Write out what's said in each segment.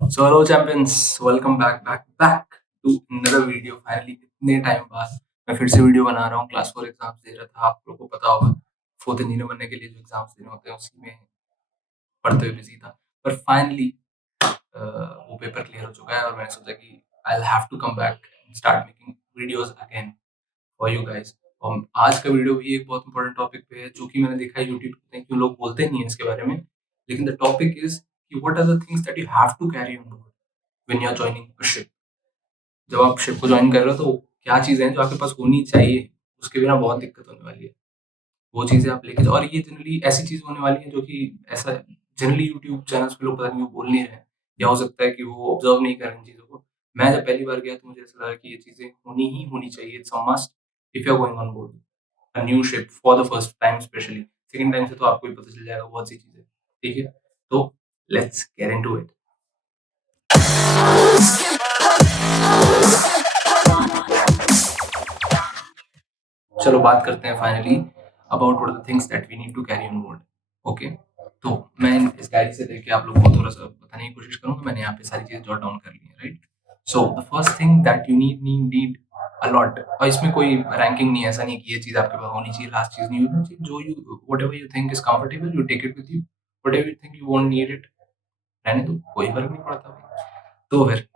So hello champions, welcome back to another video. Finally इतने time बाद मैं फिर से वीडियो बना रहा हूँ। क्लास 4 एग्जाम्स दे रहा था, आप लोगों को पता होगा। फोर्थ इंजीनियर बनने के लिए जो एग्जाम्स देने होते हैं उसी में पढ़ते हुए बिजी था। पर फाइनली वो पेपर क्लियर हो चुका है और मैंने सोचा कि I will have to come back and start making videos again for you guys. और आज का वीडियो भी एक बहुत इंपॉर्टेंट टॉपिक पे है, जो कि मैंने देखा है यूट्यूब पे, क्यों लोग बोलते नहीं है इसके बारे में। लेकिन द टॉपिक इज कि what are the things that you have to carry on board when you are joining a ship. जब आप शिप को ज्वाइन कर रहे हो तो क्या चीजें हैं जो आपके पास होनी चाहिए, उसके बिना बहुत दिक्कत होने वाली है। वो चीजें आप लेके जाओ, और ये जनरली ऐसी चीज होने वाली है जो कि ऐसा जनरली यूट्यूब चैनल्स पे लोग पता नहीं वो बोल नहीं रहे हैं, या हो सकता है कि वो ऑब्जर्व नहीं कर रहे इन चीजों को। मैं जब पहली बार गया तो मुझे ऐसा लगा कि ये चीजें होनी चाहिए। It's a must if you are going on board a new ship for the first time specially. Second time से तो आपको भी पता चल जाएगा बहुत सी चीजें। ठीक है, तो लेट्स गेट इनटू इट। चलो बात करते हैं finally about what are the things that we need to carry on board. Okay, तो मैं इस डायरी से लेके आप लोगों को थोड़ा सा बताने की कोशिश करूंगा। मैंने यहाँ पे सारी चीजें जॉट डाउन कर ली है, right. So the first thing that you need a lot, और इसमें कोई रैंकिंग नहीं है, ऐसा नहीं कि ये चीज आपके पास होनी चाहिए, लास्ट चीज नहीं होनी चाहिए। जो you whatever you think is comfortable, you take it with you. Whatever you think you won't need it, रहने दो, कोई फर्क नहीं पड़ता भाई। तो फिर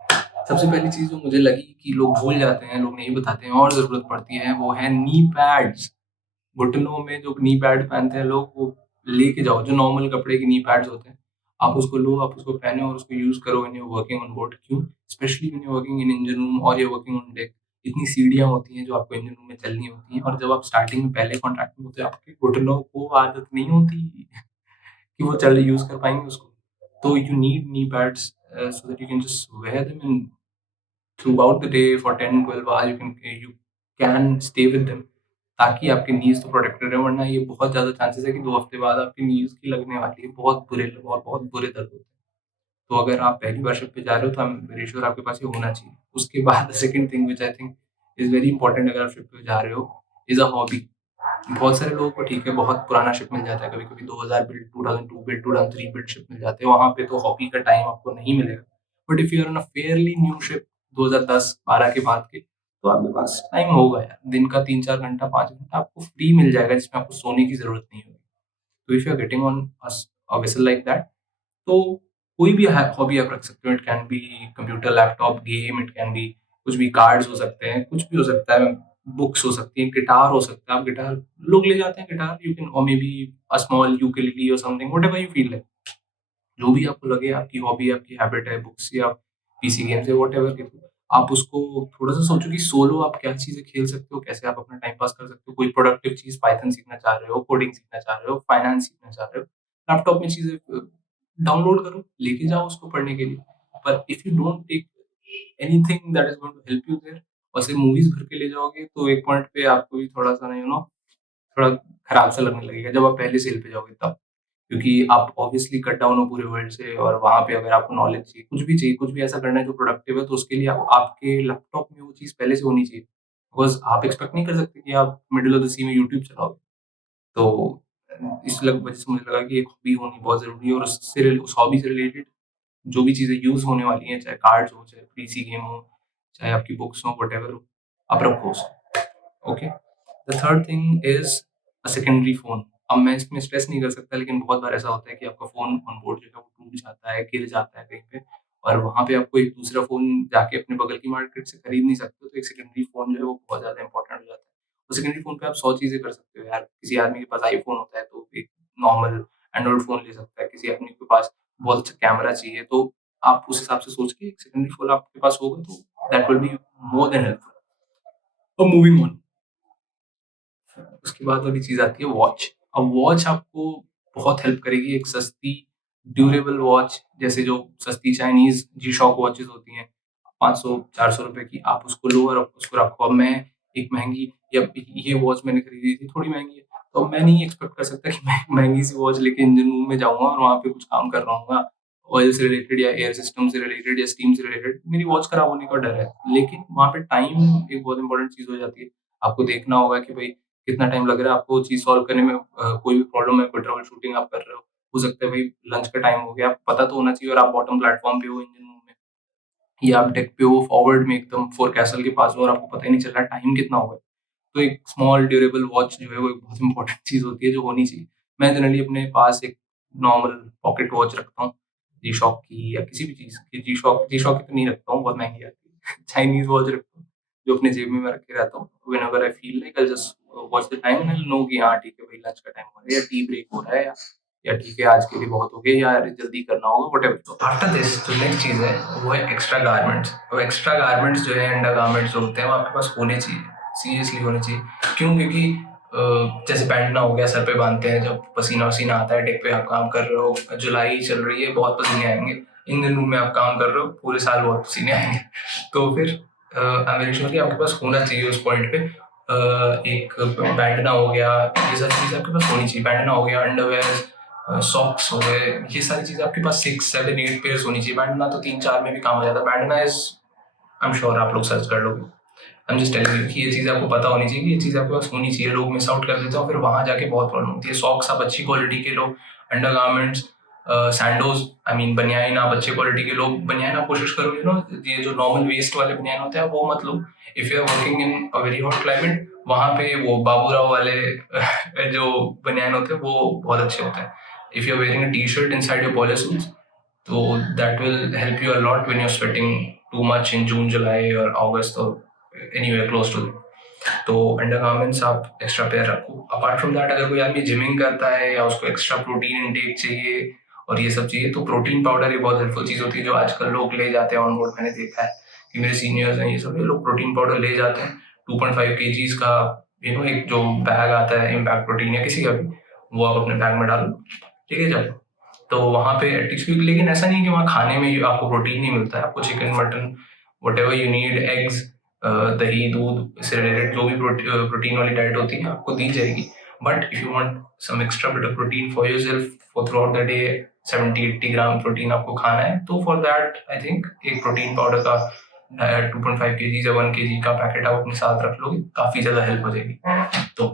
सबसे पहली चीज जो मुझे लगी कि लोग भूल जाते हैं, लोग नहीं बताते हैं और जरूरत पड़ती है, वो है नी पैड्स। घुटनों में जो नी पैड पहनते हैं लोग, वो लेके जाओ। जो नॉर्मल कपड़े के नी पैड्स होते हैं, आप उसको लो, आप उसको पहने और उसको यूज करो when you are working on board. क्यों? Specially when you are working in engine room और you are working on deck. इतनी सीढ़ियां होती हैं जो आपको इंजन रूम में चलनी होती हैं, और जब आप स्टार्टिंग में पहले कॉन्ट्रैक्ट में होते हैं, आपके घुटनों को आदत नहीं होती कि वो चल यूज कर पाएंगे उसको। तो you need knee pads so that you can just wear them throughout the day for 10-12 hours। you can stay with them, ताकि आपके नीज तो प्रोटेक्टेड है। वरना ये बहुत ज्यादा चांसेस है कि 2 हफ्ते बाद आपकी नीज की लगने वाली है, बहुत बुरे और बहुत बुरे दर्द होते हैं। तो अगर आप पहली बार शिप पे जा रहे हो तो आई एम वेरी श्योर आपके पास ये होना चाहिए। उसके बाद second thing which I think is very important अगर आप शिप पे जा रहे हो, इज अ हॉबी। बहुत सारे लोगों को ठीक है, बहुत पुराना शिप मिल जाता है, कभी कभी 2000 बिल्ड, 2002 बिल्ड, 2003 बिल्ड शिप मिल जाते हैं, वहां पे तो हॉबी का टाइम आपको नहीं मिलेगा। But if you are on a fairly new ship 2010-12 के बाद के, तो आपके पास टाइम होगा यार। दिन का 3-4 घंटा, 5 घंटा आपको फ्री मिल जाएगा, जिसमें आपको सोने की जरूरत नहीं होगी। तो if you are getting on a vessel like that, तो कोई भी हॉबी आप रख सकते हो। It can be computer, laptop, game, it can be कुछ भी, कार्ड्स हो सकते हैं, कुछ भी हो सकता है, बुक्स हो सकती है, गिटार हो सकता है। आप गिटार, लोग ले जाते हैं गिटार, यू कैन, और maybe a small ukulele और something, whatever you feel like. जो भी आपको लगे आपकी हॉबी, आपकी हैबिट है, बुक्स या पीसी गेम्स या व्हाटएवर, आप उसको थोड़ा सा सोचो कि सोलो आप क्या चीजें खेल सकते हो, कैसे आप अपना टाइम पास कर सकते हो। कोई प्रोडक्टिव चीज, पाइथन सीखना चाह रहे हो, कोडिंग सीखना चाह रहे हो, फाइनेंस सीखना चाह रहे हो, लैपटॉप में चीजें डाउनलोड करो, लेके जाओ उसको पढ़ने के लिए। पर if you don't take anything that is going to help you there, और सिर्फ मूवीज भर के ले जाओगे, तो एक पॉइंट पे आपको भी थोड़ा सा ना, थोड़ा खराब सा लगने लगेगा जब आप पहले सेल पे जाओगे तब। क्योंकि आप ऑब्वियसली कट डाउन हो पूरे वर्ल्ड से, और वहाँ पे अगर आपको नॉलेज चाहिए, कुछ भी चाहिए, कुछ भी ऐसा करना है जो प्रोडक्टिव है, तो उसके लिए आपके लैपटॉप में वो चीज़ पहले से होनी चाहिए। बिकॉज़ आप एक्सपेक्ट नहीं कर सकते कि आप मिडल ऑफ द सी में यूट्यूब चलाओगे। तो इस वजह से मुझे लगा कि एक हॉबी होनी बहुत ज़रूरी है, और उस हॉबी से रिलेटेड जो भी चीज़ें यूज़ होने वाली हैं, चाहे कार्ड्स हो, चाहे पीसी गेम हो, चाहे आपकी बुक्स हो, व्हाटएवर हो, आप रखो उसको। Okay, the third thing is a secondary phone. अब मैं इसमें स्ट्रेस नहीं कर सकता, लेकिन बहुत बार ऐसा होता है कि आपका फोन ऑन बोर्ड जो है वो टूट जाता है, गिर जाता है कहीं पे, और वहां पे आपको एक दूसरा फोन जाके अपने बगल की मार्केट से खरीद नहीं सकते हो। तो एक सेकेंडरी फोन जो है वो बहुत ज्यादा इंपॉर्टेंट हो जाता है। उस सेकेंडरी फोन पे आप 100 चीजें कर सकते हो यार। किसी आदमी के पास आईफोन होता है तो एक नॉर्मल एंड्रॉइड फोन ले सकता है, किसी आदमी के पास बहुत अच्छा कैमरा चाहिए, तो आप उस हिसाब से सोच के एक सेकेंडरी फोन आपके पास होगा, तो that will be more than helpful. और मूविंग ऑन, उसके बाद वाली चीज़ आती है वॉच। अब वॉच आपको बहुत हेल्प करेगी। एक सस्ती ड्यूरेबल वॉच, जैसे जो सस्ती चाइनीज़ जी शॉक वॉचेज़ होती हैं, 500-400 रुपए की, आप उसको लो और आप उसको रखो। अब मैं एक महँगी, या ये वॉच मैंने खरीदी थी, थोड़ी महँगी है, तो मैं नहीं एक्सपेक्ट कर सकता कि मैं महँगी सी वॉच लेके इंजन रूम में जाऊँगा और वहाँ पे कुछ काम कर रहा हूँगा, ऑयल से रिलेटेड या एयर सिस्टम से रिलेटेड या स्टीम से रिलेटेड। मेरी वॉच खराब होने का डर है। लेकिन वहाँ पे टाइम एक बहुत इंपॉर्टेंट चीज़ हो जाती है। आपको देखना होगा कि भई कितना टाइम लग रहा है आपको चीज़ सॉल्व करने में। कोई भी प्रॉब्लम है, कोई ट्रबल शूटिंग आप कर रहे हो सकता है भाई लंच का टाइम हो गया, पता तो होना चाहिए, और आप बॉटम प्लेटफ़ॉर्म पे हो इंजन रूम या आप डेक पे हो, फॉरवर्ड में एकदम फोर कैसल के पास हो और आपको पता ही नहीं चल रहा टाइम कितना हुआ है। तो एक स्मॉल ड्यूरेबल वॉच जो है वो एक बहुत इंपॉर्टेंट चीज़ होती है जो होनी चाहिए। मैं जनरली अपने पास एक नॉर्मल पॉकेट वॉच रखता हूँ, जी-शॉक की या किसी भी चीज़ की। जी-शॉक की तो नहीं रखता हूँ, बहुत महँगी आती है। चाइनीज़ वॉच रखता हूँ, जो अपने जेब में मैं रख के रहता हूँ। Whenever I feel like I just watch the time and I will know कि हाँ, ठीक है भाई लंच का टाइम हो रहा है या टी ब्रेक हो रहा है या ठीक है आज के लिए बहुत हो गया या यार जल्दी करना होगा व्हाटएवर। तो आफ्टर दिस जो नेक्स्ट चीज़ है वो है एक्स्ट्रा गारमेंट्स। वो एक्स्ट्रा गारमेंट्स जो है अंडर गारमेंट्स जो होते हैं वो आपके पास होने चाहिए, सीरियसली होने चाहिए। क्यों? क्योंकि जैसे बैंडना हो गया सर पे बांधते हैं जब पसीना-वसीना आता है, डेक पे आप काम कर रहे हो, जुलाई चल रही है, बहुत पसीने आएँगे। इन दिनों में आप काम कर रहे हो, पूरे साल बहुत पसीने आएँगे। तो फिर आई एम वेरी श्योर कि आपके पास होना चाहिए उस पॉइंट पे एक बैंडना हो गया, ये सारी चीज़ें आपके पास होनी चाहिए। बैंडना हो गया, अंडरवियर, सॉक्स हो गए, ये सारी चीज़ें आपके पास 6, 7, 8 पेयर्स होनी चाहिए। बैंडना तो 3-4 में भी काम हो जाता है। बैंडना इज़ आई एम श्योर आप लोग सर्च कर लोगे। I am just telling you कि ये चीज़ आपको पता होनी चाहिए कि ये चीज़ आपके पास होनी चाहिए। लोग मिस आउट कर देते हैं और फिर वहाँ जाके बहुत प्रॉब्लम होती है। सॉक्स आप अच्छी क्वालिटी के लो, अंडरगारमेंट्स, सैंडोज आई मीन बनियाइन आप अच्छे क्वालिटी के लो। बनियाइन आप कोशिश करो ये जो नॉर्मल वेस्ट वाले बनियाइन होते हैं वो मत लो। If you are working in a very hot climate वहाँ पे वो बाबूराव वाले जो बनियाइन होते हैं वो बहुत अच्छे होते हैं। If you are wearing a T-shirt inside your polo shoes तो that will help you a lot when you're sweating too much in June, July or August or anywhere close to it. तो undergarments आप extra pair रखो। Apart from that अगर कोई आदमी gymming करता है या उसको एक्स्ट्रा प्रोटीन इनटेक चाहिए और ये सब चाहिए तो प्रोटीन पाउडर ये बहुत हेल्पफुल चीज़ होती है जो आजकल लोग ले जाते हैं ऑन बोर्ड। मैंने देखा है कि मेरे सीनियर्स हैं ये लोग प्रोटीन पाउडर ले जाते हैं 2.5 kgs का एक जो बैग आता है इम्पैक्ट प्रोटीन या किसी का भी वो आप अपने बैग में डालो, ठीक है जब तो वहाँ पे एटलीस्ट। लेकिन ऐसा नहीं कि वहाँ खाने में आपको प्रोटीन नहीं मिलता है। आपको chicken mutton whatever you need eggs दही दूध से रिलेटेड जो भी प्रोटीन वाली डाइट होती है आपको दी जाएगी। But if you want some extra bit of protein for yourself for throughout the day 70-80 gram protein आपको खाना है तो फॉर दैट आई थिंक एक प्रोटीन पाउडर का 2.5 kg या 1 kg का पैकेट आप अपने साथ रख लोगे, काफी ज्यादा हेल्प हो जाएगी। तो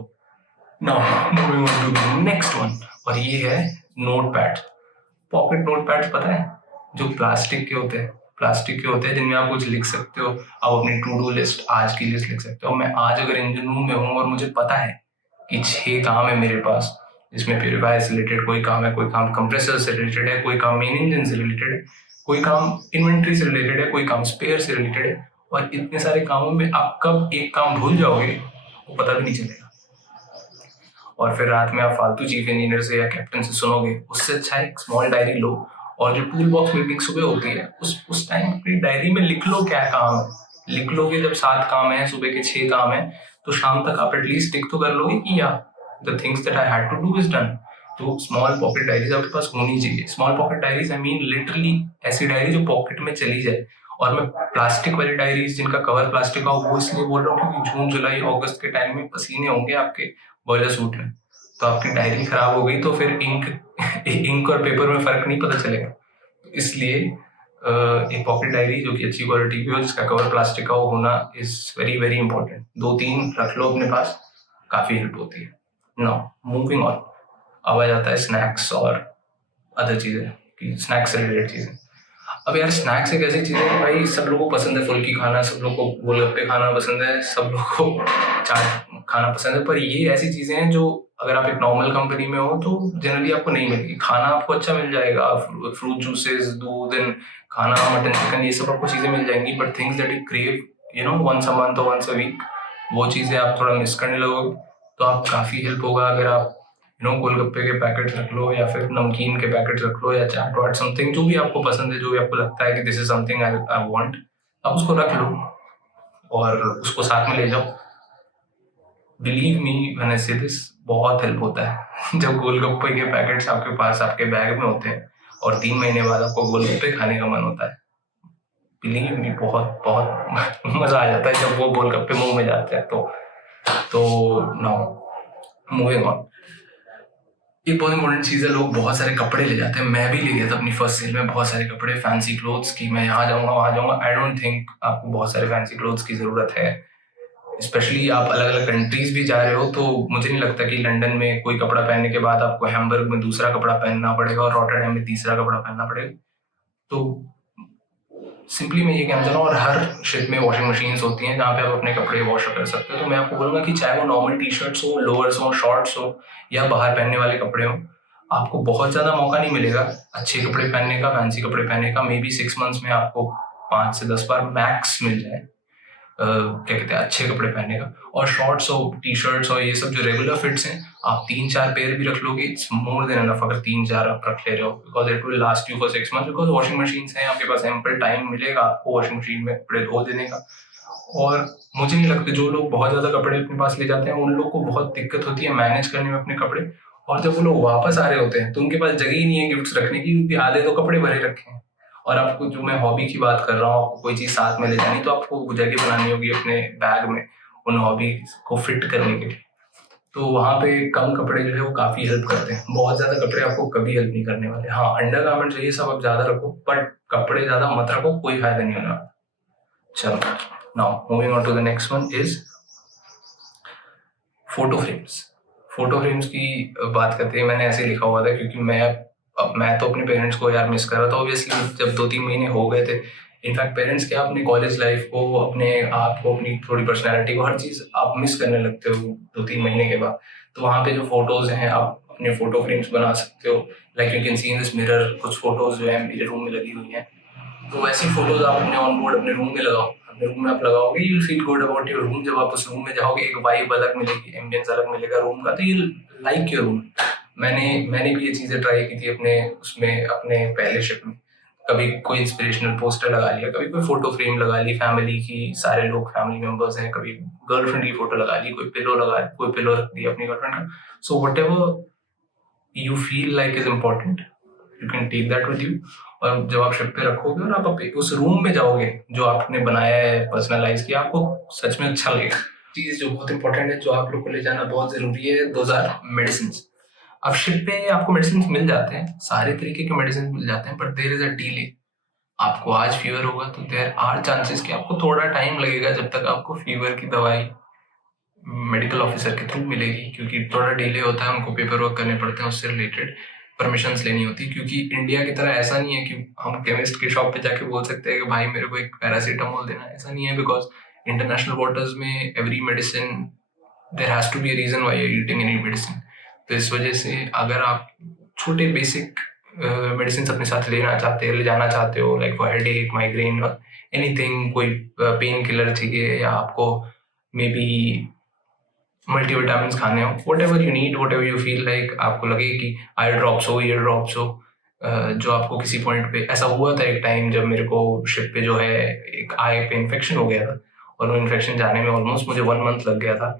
now moving on to next one और ये है notepad. Pocket notepads पता है जो प्लास्टिक के होते हैं जिनमें आप कुछ लिख सकते हो। आप अपनी टू डू लिस्ट आज की लिस्ट लिख सकते हो। मैं आज अगर इंजन रूम में हूँ और मुझे पता है कि 6 काम है मेरे पास जिसमें प्यूरीफायर से रिलेटेड कोई काम है, कोई काम कंप्रेसर से रिलेटेड है, कोई काम मेन इंजन से रिलेटेड है, कोई काम इन्वेंट्री से रिलेटेड है, कोई काम स्पेयर से रिलेटेड है और इतने सारे कामों में आप कब एक काम भूल जाओगे वो पता भी नहीं चलेगा और फिर रात में आप फालतू चीफ इंजीनियर से या कैप्टन से सुनोगे। उससे अच्छा एक स्मॉल डायरी लो और जो टूल बॉक्स मीटिंग सुबह होती है उस टाइम अपनी डायरी में लिख लो क्या काम है। लिख लोगे जब 7 काम है, सुबह के 6 काम है तो शाम तक आप एटलीस्ट टिक तो कर लोगे कि या the things that I had to do is done. तो स्मॉल पॉकेट डायरीज आपके पास होनी चाहिए। Small pocket diaries I mean literally ऐसी डायरी जो पॉकेट में चली जाए। और मैं प्लास्टिक वाली डायरीज जिनका कवर प्लास्टिक का वो इसलिए बोल रहा हूँ क्योंकि जून जुलाई अगस्त के टाइम में पसीने होंगे आपके बॉयलर सूट में तो आपकी डायरी खराब हो गई तो फिर इंक और पेपर में फर्क नहीं पता चलेगा। इसलिए एक पॉकेट डायरी जो कि अच्छी क्वालिटी की हो जिसका कवर प्लास्टिक का हो होना इज वेरी वेरी इंपॉर्टेंट। 2-3 रख लो अपने पास, काफी हेल्प होती है। नाउ मूविंग ऑन, अब आ जाता है स्नैक्स और अदर चीजें कि स्नैक्स से रिलेटेड चीजें। अब यार स्नैक्स एक ऐसी चीज है कि भाई सब लोगों को पसंद है फुल्की खाना, सब लोगों को गोलगप्पे खाना पसंद है, सब लोगों को चाट खाना पसंद है। पर ये ऐसी चीजें हैं जो अगर आप एक नॉर्मल कंपनी में हो तो जनरली आपको नहीं मिलेगी। खाना आपको अच्छा मिल जाएगा, फ्रूट जूसेस, दूध एंड खाना, मटन चिकन ये सब आपको चीजें मिल जाएंगी। But things that you crave once a month और वंस अ वीक वो चीजें आप थोड़ा मिस करने लगोगे तो आप काफी हेल्प होगा अगर आप गोलगप्पे के पैकेट रख लो या फिर नमकीन के पैकेट रख लो या चाट वाट समथिंग जो भी आपको पसंद है, जो भी आपको लगता है कि this is something I want, आप उसको रख लो और उसको साथ में ले जाओ। बिलीव मी व्हेन आई से दिस, बहुत हेल्प होता है जब गोलगप्पे के पैकेट्स आपके पास आपके बैग में होते हैं और 3 महीने बाद आपको गोलगप्पे खाने का मन होता है। बिलीव मी बहुत बहुत मजा आ जाता है जब वो गोलगप्पे मुंह में जाते हैं। तो नाउ मूविंग ऑन, एक बहुत इंपॉर्टेंट चीज है, लोग बहुत सारे कपड़े ले जाते हैं। मैं भी ले गया था अपनी फर्स्ट सेल में बहुत सारे कपड़े, फैंसी क्लोथ्स की। मैं यहाँ जाऊंगा वहां जाऊंगा, आई डोंट थिंक आपको बहुत सारे फैंसी क्लोथ्स की जरूरत है। स्पेशली आप अलग अलग कंट्रीज भी जा रहे हो तो मुझे नहीं लगता कि लंदन में कोई कपड़ा पहनने के बाद आपको हैम्बर्ग में दूसरा कपड़ा पहनना पड़ेगा और रॉटरडैम में तीसरा कपड़ा पहनना पड़ेगा। तो सिंपली मैं ये कहना चाह रहा हूँ, और हर शिप में वॉशिंग मशीन्स होती हैं जहाँ पे आप अपने कपड़े वॉश कर सकते हो। तो मैं आपको बोलूँगा कि चाहे वो नॉर्मल टी शर्ट्स हो, लोअर्स हो, शॉर्ट्स हो, या बाहर पहनने वाले कपड़े हो, आपको बहुत ज़्यादा मौका नहीं मिलेगा अच्छे कपड़े पहनने का, फैंसी कपड़े पहनने का। मे बी 6 मंथ्स में आपको 5 से 10 बार मैक्स मिल जाए क्या कहते हैं अच्छे कपड़े पहनने का। और शॉर्ट्स और टी शर्ट्स और ये सब जो रेगुलर फिट्स हैं, आप 3-4 पेयर भी रख लोगे, इट्स मोर देन एनफ अगर 3-4 आप रख ले रहे हो, because it will last you for 6 months, because washing machine है, आपके पास एम्पल टाइम मिलेगा आपको वॉशिंग मशीन में कपड़े धो देने का। और मुझे नहीं लगता जो लोग बहुत ज्यादा कपड़े अपने पास ले जाते हैं उन लोग को बहुत दिक्कत होती है मैनेज करने में अपने कपड़े। और जब वो लोग वापस आ रहे होते हैं तो उनके पास जगह ही नहीं है गिफ्ट्स रखने की, क्योंकि आधे तो कपड़े भरे रखे हैं। और आपको जो मैं हॉबी की बात कर रहा हूँ, आपको कोई चीज साथ में ले जानी, तो आपको जगह बनानी होगी अपने बैग में उन हॉबी को फिट करने के लिए। तो वहाँ पे कम कपड़े जो है वो काफी हेल्प करते हैं। बहुत ज्यादा कपड़े आपको कभी हेल्प नहीं करने वाले। हाँ, अंडर गारमेंट्स ये सब आप ज्यादा रखो, बट कपड़े ज्यादा मत रखो, कोई फायदा नहीं होने वाला। चलो, now moving on to the next one is photo frames. Photo frames की बात करते हैं, मैंने ऐसे लिखा हुआ था क्योंकि मैं तो अपने पेरेंट्स को यार मिस कर रहा था ऑब्वियसली, जब 2-3 महीने हो गए थे। इनफैक्ट पेरेंट्स क्या, अपने कॉलेज लाइफ को, अपने आप को, अपनी थोड़ी पर्सनैलिटी को, हर चीज़ आप मिस करने लगते हो 2-3 महीने के बाद। तो वहाँ पे जो फोटोज हैं आप अपने फोटो फ्रेम्स बना सकते हो। Like you can see in this mirror, कुछ फोटोज जो है मेरे रूम में लगी हुई हैं। तो वैसी फोटोज आप अपने ऑन बोर्ड अपने रूम में लगाओ। अपने रूम में आप लगाओगे, you feel good about your room. जब आप उस रूम में जाओगे एक वाइब अलग मिलेगी, एम्बियंस अलग मिलेगा रूम का, तो यू लाइक योर रूम। मैंने भी ये चीज़ें ट्राई की थी अपने उसमें, अपने पहले शिप में। कभी कोई इंस्पिरेशनल पोस्टर लगा लिया, कभी कोई फोटो फ्रेम लगा ली फैमिली की, सारे लोग फैमिली मेंबर्स हैं, कभी गर्लफ्रेंड की फोटो लगा ली, कोई पिलो रख दिया अपनी गर्लफ्रेंड का। So whatever you feel like is important, you can take that with you. और जब आप शिप पे रखोगे और आप उस रूम में जाओगे जो आपने बनाया है, पर्सनलाइज किया, आपको सच में अच्छा लगेगा। चीज जो बहुत इंपॉर्टेंट है, जो आप लोग को ले जाना बहुत जरूरी है, दोज आर मेडिसिन। अब शिप पे आपको मेडिसिन मिल जाते हैं, सारे तरीके के मेडिसिन मिल जाते हैं, but there is a delay. आपको आज फीवर होगा तो देयर आर चांसेस कि आपको थोड़ा टाइम लगेगा जब तक आपको फीवर की दवाई मेडिकल ऑफिसर के थ्रू मिलेगी, क्योंकि थोड़ा डिले होता है, उनको पेपर वर्क करने पड़ते हैं, उससे रिलेटेड परमिशंस लेनी होती है। क्योंकि इंडिया की तरह ऐसा नहीं है कि हम केमिस्ट के शॉप पे जाके बोल सकते हैं कि भाई मेरे को एक पैरासीटामोल देना, ऐसा नहीं है। बिकॉज इंटरनेशनल वाटर्स में every medicine there has to be a reason why you are eating any medicine. तो इस वजह से अगर आप छोटे बेसिक मेडिसिन अपने साथ ले जाना चाहते हो, लाइक फॉर हेडेक, माइग्रेन और एनीथिंग, कोई पेन किलर चाहिए, या आपको मे बी मल्टीविटामिन खाने हो, what ever you need, what ever you feel like, आपको लगे कि आई ड्रॉप्स हो, ईयर ड्रॉप्स हो, जो आपको किसी पॉइंट पे ऐसा हुआ था एक टाइम जब मेरे को शिप पे जो है एक आई पे इन्फेक्शन हो गया था, और वो इन्फेक्शन जाने में ऑलमोस्ट मुझे 1 मंथ लग गया था।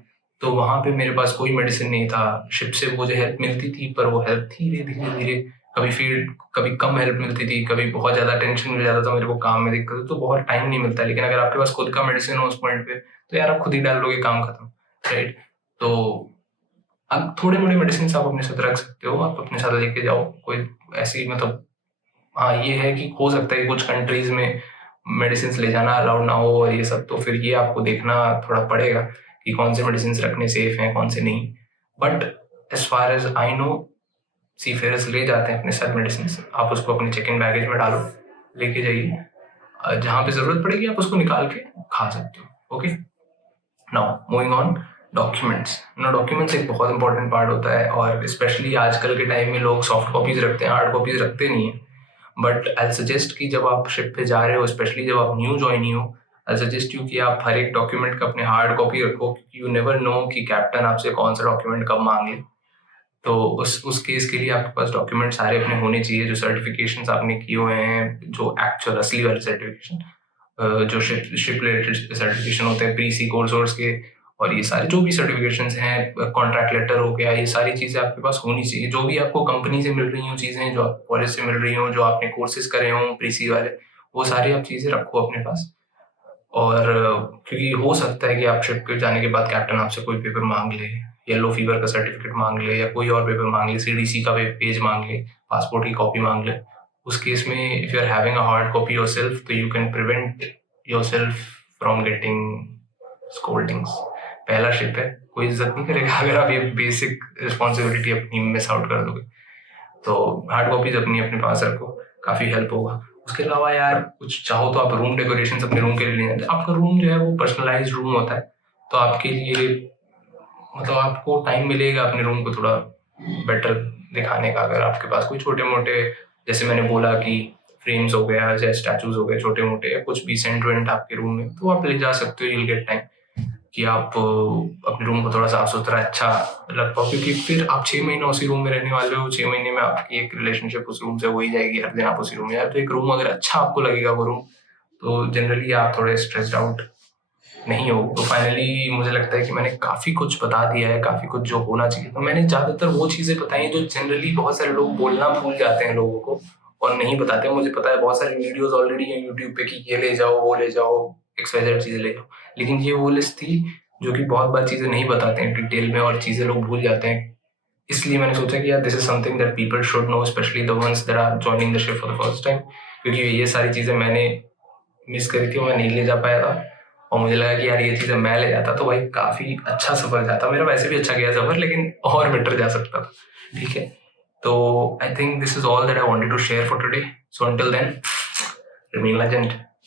तो वहाँ पे मेरे पास कोई मेडिसिन नहीं था। शिप से मुझे हेल्प मिलती थी, पर वो हेल्प धीरे धीरे धीरे, कभी कम हेल्प मिलती थी, कभी बहुत ज़्यादा टेंशन मिल जाता था मेरे को, काम में दिक्कत, तो बहुत टाइम नहीं मिलता। लेकिन अगर आपके पास खुद का मेडिसिन हो उस पॉइंट पे, तो यार आप खुद ही डाल लोगे, काम खत्म, राइट। तो अब थोड़े मोड़े मेडिसिन आप अपने साथ रख सकते हो, आप अपने साथ लेके जाओ। कोई ऐसी मतलब, हाँ ये है कि हो सकता है कुछ कंट्रीज में मेडिसिन ले जाना अलाउड ना हो और ये सब, तो फिर ये आपको देखना थोड़ा पड़ेगा कि कौन से मेडिसिन रखने सेफ हैं, कौन से नहीं। But as far as I know, seafarers ले जाते हैं अपने साथ मेडिसिन, आप उसको अपने चेक इन बैगेज में डालो, लेके जाइए, जहाँ पे जरूरत पड़ेगी आप उसको निकाल के खा सकते हो। Okay, now moving on, documents. Documents एक बहुत इंपॉर्टेंट पार्ट होता है, और स्पेशली आजकल के टाइम में लोग सॉफ्ट कॉपीज रखते हैं, हार्ड कॉपीज रखते नहीं है। बट आई सजेस्ट कि जब आप शिप पे जा रहे हो, स्पेशली जब आप न्यू ज्वाइनी हो, आई सजेस्ट यू कि आप हर एक डॉक्यूमेंट का अपने हार्ड कॉपी रखो, क्योंकि यू नेवर नो कि कैप्टन आपसे कौन सा डॉक्यूमेंट कब मांग ले। तो उस केस के लिए आपके पास डॉक्यूमेंट सारे अपने होने चाहिए, जो सर्टिफिकेशंस आपने किए हुए हैं, जो एक्चुअल असली वाले सर्टिफिकेशन, जो शिप रिलेटेड सर्टिफिकेशन होते हैं, प्री सी कोर्स के, और ये सारे जो भी सर्टिफिकेशंस हैं, कॉन्ट्रैक्ट लेटर हो गया, ये सारी चीज़ें आपके पास होनी चाहिए। जो भी आपको कंपनी से मिल रही हो चीज़ें, जो आप कॉलेज से मिल रही हो, जो आपने कोर्सेज करे हों प्री सी वाले, वो सारी आप चीज़ें रखो अपने पास। और क्योंकि हो सकता है कि आप शिप पे जाने के बाद कैप्टन आपसे कोई पेपर मांग ले, येलो फीवर का सर्टिफिकेट मांग ले, या कोई और पेपर मांग ले, सीडीसी का पेज मांग ले, पासपोर्ट की कॉपी मांग ले। उस केस में if you are having a hard copy yourself, तो you can prevent yourself from getting scoldings. पहला शिप है, कोई इज्जत नहीं करेगा अगर आप ये बेसिक रिस्पॉन्सिबिलिटी अपनी मिस आउट कर दोगे। तो हार्ड कॉपीज अपनी अपने पास रखो, काफ़ी हेल्प होगा। उसके अलावा यार कुछ चाहो तो आप रूम डेकोरेशन अपने रूम के लिए ले जाते। आपका रूम जो है वो पर्सनलाइज्ड रूम होता है, तो आपके लिए मतलब आपको टाइम मिलेगा अपने रूम को थोड़ा बेटर दिखाने का। अगर आपके पास कोई छोटे मोटे, जैसे मैंने बोला कि फ्रेम्स हो गया या स्टैचूज हो गए छोटे मोटे, या कुछ भी सेंट आपके रूम में, तो आप ले जा सकते हो। यूल गेट टाइम कि आप अपने रूम को थोड़ा साफ सुथरा अच्छा लग पाओ, क्योंकि फिर आप 6 महीने उसी रूम में रहने वाले हो। 6 महीने में आपकी एक रिलेशनशिप उस रूम से हो ही जाएगी, हर दिन आप उसी रूम में यार। तो एक रूम अगर अच्छा आपको लगेगा वो रूम, तो जनरली आप थोड़े स्ट्रेस्ड आउट नहीं हो। तो फाइनली मुझे लगता है कि मैंने काफ़ी कुछ बता दिया है, काफ़ी कुछ जो होना चाहिए। तो मैंने ज़्यादातर वो चीज़ें बताई हैं जो जनरली बहुत सारे लोग बोलना भूल जाते हैं लोगों को और नहीं बताते हैं। मुझे पता है बहुत सारी वीडियोस ऑलरेडी हैं यूट्यूब पे कि ये ले जाओ, वो ले जाओ, XYZ चीज़ें ले जाओ, लेकिन ये वो लिस्ट थी जो कि बहुत बार चीज़ें नहीं बताते हैं डिटेल में और चीज़ें लोग भूल जाते हैं। इसलिए मैंने सोचा कि यार this is something that people should know, specially the ones that are joining the ship for the first time, क्योंकि ये सारी चीज़ें मैंने मिस करी थी और मैं नहीं ले जा पाया था। और मुझे लगा कि यार ये चीज़ें मैं ले जाता तो भाई काफ़ी अच्छा सफ़र जाता। मेरा वैसे भी अच्छा गया सफ़र, लेकिन और बेटर जा सकता था। ठीक है, तो I think this is all that I wanted to share for today. So until then, remain legend.